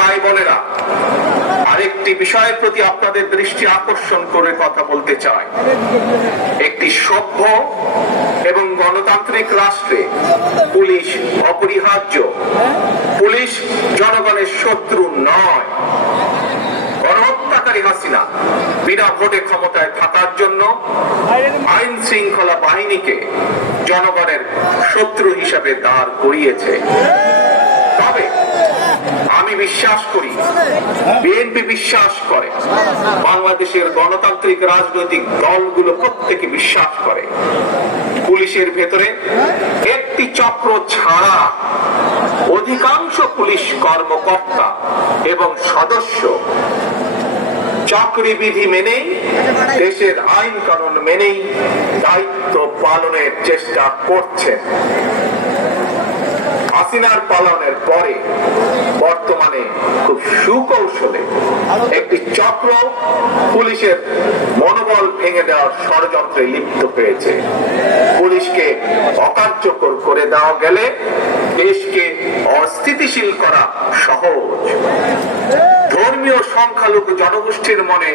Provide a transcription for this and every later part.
ভাই বোনেরা, আরেকটি বিষয়ের প্রতি আপনাদের দৃষ্টি আকর্ষণ করে কথা বলতে চাই। একটি সভ্য এবং গণতান্ত্রিক রাষ্ট্রে পুলিশ অপরিহার্য। পুলিশ জনগণের শত্রু নয়। গণহত্যাকারী হাসিনা বিনা ভোটে ক্ষমতায় থাকার জন্য আইন শৃঙ্খলা বাহিনীকে জনগণের শত্রু হিসেবে দাঁড় করিয়েছে। তবে আমি বিশ্বাস করি, বিএনপি বিশ্বাস করে, বাংলাদেশের গণতান্ত্রিক রাজনৈতিক দলগুলো প্রত্যেকে বিশ্বাস করে, পুলিশের ভেতরে একটি চক্র ছাড়া অধিকাংশ পুলিশ কর্মকর্তা এবং সদস্য চাকরিবিধি মেনেই, দেশের আইন কানুন মেনেই দায়িত্ব পালনের চেষ্টা করছেন। হাসিনার পালনের পরে বর্তমানে খুব সুকৌশলে একটি চক্র পুলিশের মনোবল ভেঙে দেওয়ার ষড়যন্ত্রে লিপ্ত হয়েছে। পুলিশকে অকার্যকর করে দেওয়া গেলে দেশকে অস্থিতিশীল করা সহজ। ধর্মীয় সংখ্যালঘু জনগোষ্ঠীর মনে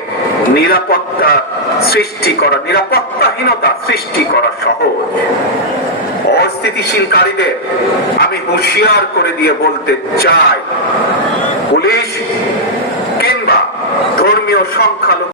নিরাপত্তাহীনতা সৃষ্টি করা সহজ। অস্থিতিশীলকারীদের আমি হুঁশিয়ার করে দিয়ে বলতে চাই, পুলিশ কিংবা ধর্মীয় সংখ্যালঘু